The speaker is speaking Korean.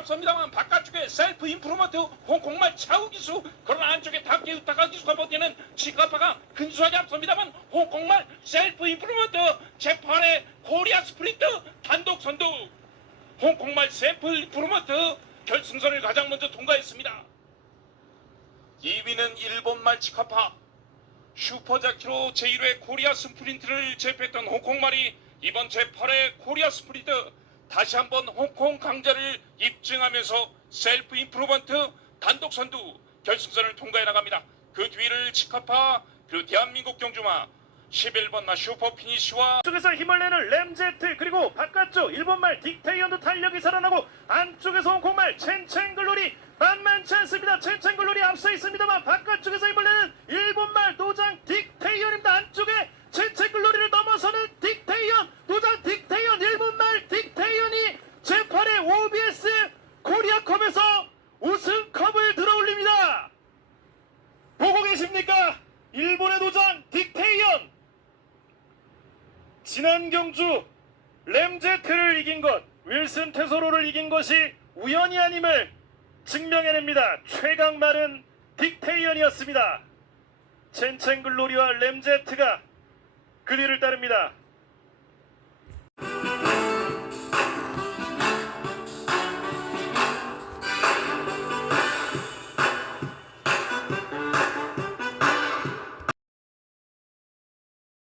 앞섭니다만 바깥쪽에 셀프 임프로먼트 홍콩말 차우 기수 그러나 안쪽에 유타가 기수가 버티는 치카파가 근소하게 앞섭니다만 홍콩말 셀프 임프로먼트 제8의 코리아 스프린트 단독 선두. 홍콩말 셀프 임프로먼트 결승선을 가장 먼저 통과했습니다. 2위는 일본말 치카파. 슈퍼자키로 제1회 코리아 스프린트를 제패했던 홍콩말이 이번 제8회 코리아 스프린트 다시 한번 홍콩 강자를 입증하면서 셀프 임프로먼트 단독 선두 결승선을 통과해 나갑니다. 그 뒤를 치카파 그리고 대한민국 경주마 11번마 슈퍼 피니쉬와 쪽에서 힘을 내는 램제트 그리고 바깥쪽 일본말 딕테이언도 탄력이 살아나고 안쪽에서 홍콩말 첸첸글로리 만만치 않습니다 첸첸글로리 앞서 있습니다만 바깥쪽에서 힘을 내는 일본말 노장 딕테이언입니다 안쪽에 첸첸글로리를 넘어서는 딕테이언 노장 딕테이언 일본말 딕테이언이 제8회 OBS 코리아컵에서 우승컵을 들어올립니다 보고 계십니까 일본의 노장 딕테이언 지난 경주 램제트를 이긴 것, 윌슨 테소로를 이긴 것이 우연이 아님을 증명해냅니다. 최강말은 딕테이언이었습니다. 첸첸글로리와 램제트가 그 뒤를 따릅니다.